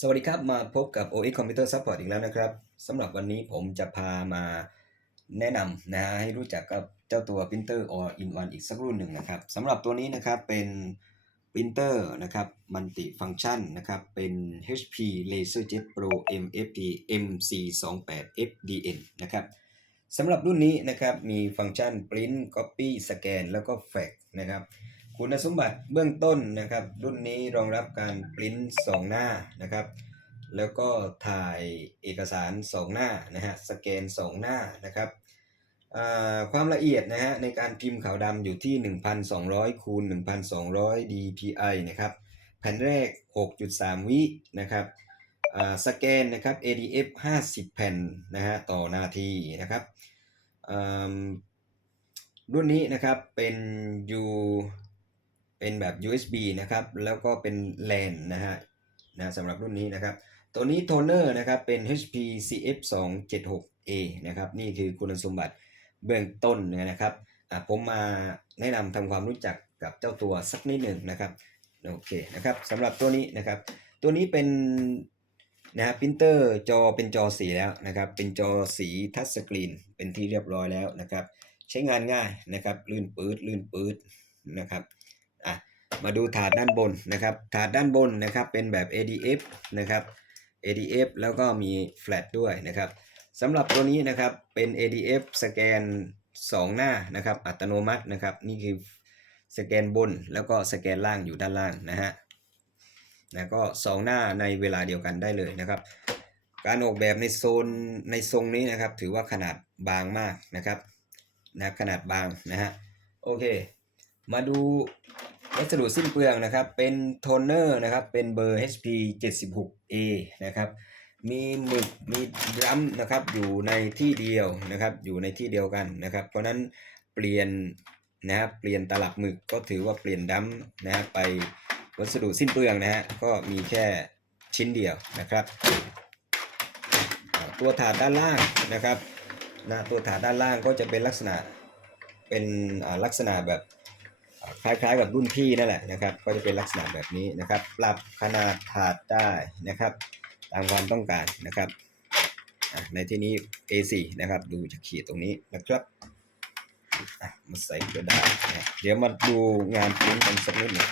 สวัสดีครับ มาพบกับ OX Computer Support อีกแล้วนะครับสำหรับวันนี้ผมจะพามาแนะนำนะฮะให้รู้จักกับเจ้าตัว Printer All in One อีกสักรุ่นหนึ่งนะครับสำหรับตัวนี้นะครับเป็น Printer นะครับ Multi Function นะครับเป็น HP LaserJet Pro MFP MC28 FDN นะครับสำหรับรุ่นนี้นะครับมีฟังก์ชัน Print Copy Scan แล้วก็ Fax นะครับ คุณสมบัติเบื้องต้นนะครับ รุ่นนี้รองรับการปริ้นสองหน้านะครับ แล้วก็ถ่ายเอกสารสองหน้านะฮะสแกนสองหน้านะครับความละเอียดนะฮะในการพิมพ์ขาวดำอยู่ที่ 1,200คูณ1,200 dpi นะครับแผ่นแรก 6.3 วินะครับสแกนนะครับ ADF 50 แผ่นนะฮะต่อนาทีนะครับรุ่นนี้นะครับเป็น U เป็นแบบ USB นะครับ แล้วก็เป็น LAN นะฮะนะสำหรับรุ่นนี้นะครับ ตัวนี้โทนเนอร์นะครับ เป็น HP CF276A นะครับ นี่คือคุณสมบัติเบื้องต้นนะครับผมมาแนะนำทำความรู้จักกับเจ้าตัวสักนิดหนึ่งนะครับ โอเคนะครับสำหรับตัวนี้นะครับ ตัวนี้เป็นนะฮะพิมพ์เตอร์จอเป็นจอสีแล้วนะครับ เป็นจอสีทัชสกรีนเป็นที่เรียบร้อยแล้วนะครับ ใช้งานง่ายนะครับ ลื่นปืดลื่นปืดนะครับ มาดูถาดด้านบนนะครับ ถาดด้านบนนะครับเป็นแบบ ADF นะครับ ADF แล้วก็มี flat ด้วยนะครับสำหรับตัวนี้นะครับเป็น ADF สแกน 2 หน้านะครับ อัตโนมัตินะครับ นี่คือสแกนบนแล้วก็สแกนล่างอยู่ด้านล่างนะฮะนะก็ 2 หน้าในเวลาเดียวกันได้เลยนะครับ การออกแบบในโซนในทรงนี้นะครับ ถือว่าขนาดบางมากนะครับนะขนาดบางนะฮะโอเค มาดู วัสดุสิ้นเปลืองนะครับ เป็นโทนเนอร์นะครับ เป็นเบอร์ HP 76A นะครับ มีหมึก มีดรัมนะครับ อยู่ในที่เดียวนะครับ อยู่ในที่เดียวกันนะครับ เพราะนั้นเปลี่ยนนะครับ เปลี่ยนตลับหมึกก็ถือว่าเปลี่ยนดัมนะครับไปวัสดุสิ้นเปลืองนะฮะ ก็มีแค่ชิ้นเดียวนะครับ ตัวถาดด้านล่างนะครับนะตัวถาดด้านล่างก็จะเป็นลักษณะเป็นอ่าลักษณะแบบ คล้ายๆกับรุ่นพี่นั่นแหละนะครับ ก็จะเป็นลักษณะแบบนี้นะครับ ปรับขนาดถาดได้นะครับ ตามความต้องการนะครับ ในที่นี้ A4 นะครับ ดูจากขีดตรงนี้นะครับมาใส่กระดาษนะเดี๋ยวมาดูงานพิมพ์กันสักนิดหนึ่ง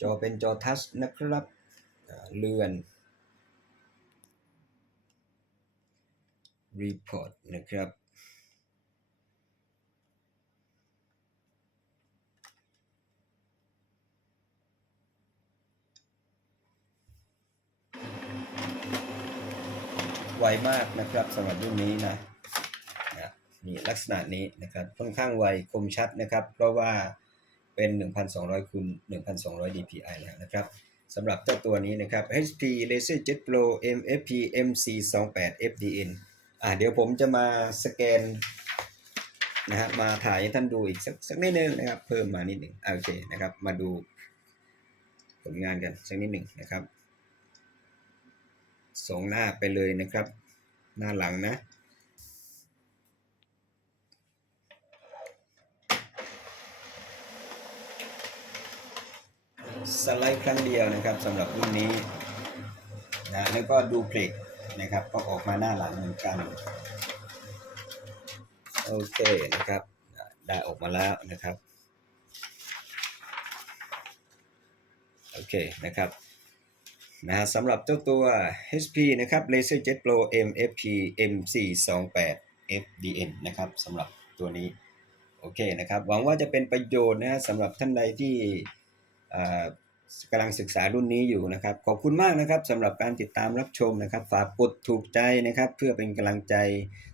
จอเป็นจอทัชนะครับ เลื่อน report นะครับ ไวมากนะครับสำหรับรุ่นนี้นะนะนี่ลักษณะนี้นะครับค่อนข้างไวคมชัดนะครับ เพราะว่าเป็น 1,200คูณ1,200 dpi แล้วนะครับ สำหรับเจ้าตัวนี้นะครับ HP LaserJet Pro MFP MC28 FDN อ่าเดี๋ยวผมจะมาสแกนนะฮะมาถ่ายให้ท่านดูอีกสักสักนิดนึงนะครับ เพิ่มมานิดหนึ่งโอเคนะครับ มาดูผลงานกันสักนิดหนึ่งนะครับสองหน้าไปเลยนะครับ หน้าหลังนะ สไลด์ครั้งเดียวนะครับสำหรับรุ่นนี้นะแล้วก็ดูเพล็กนะครับก็ออกมาหน้าหลังเหมือนกัน โอเคนะครับ ได้ออกมาแล้วนะครับ โอเคนะครับนะฮะสำหรับเจ้าตัว HP นะครับ LaserJet Pro MFP MC28 FDN นะครับสำหรับตัวนี้ โอเคนะครับ หวังว่าจะเป็นประโยชน์นะฮะสำหรับท่านใดที่อ่า กำลังศึกษารุ่นนี้อยู่นะครับ ขอบคุณมากนะครับสำหรับการติดตามรับชมนะครับ ฝากกดถูกใจนะครับ เพื่อเป็นกำลังใจ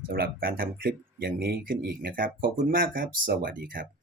สำหรับการทำคลิปอย่างนี้ขึ้นอีกนะครับ ขอบคุณมากครับ สวัสดีครับ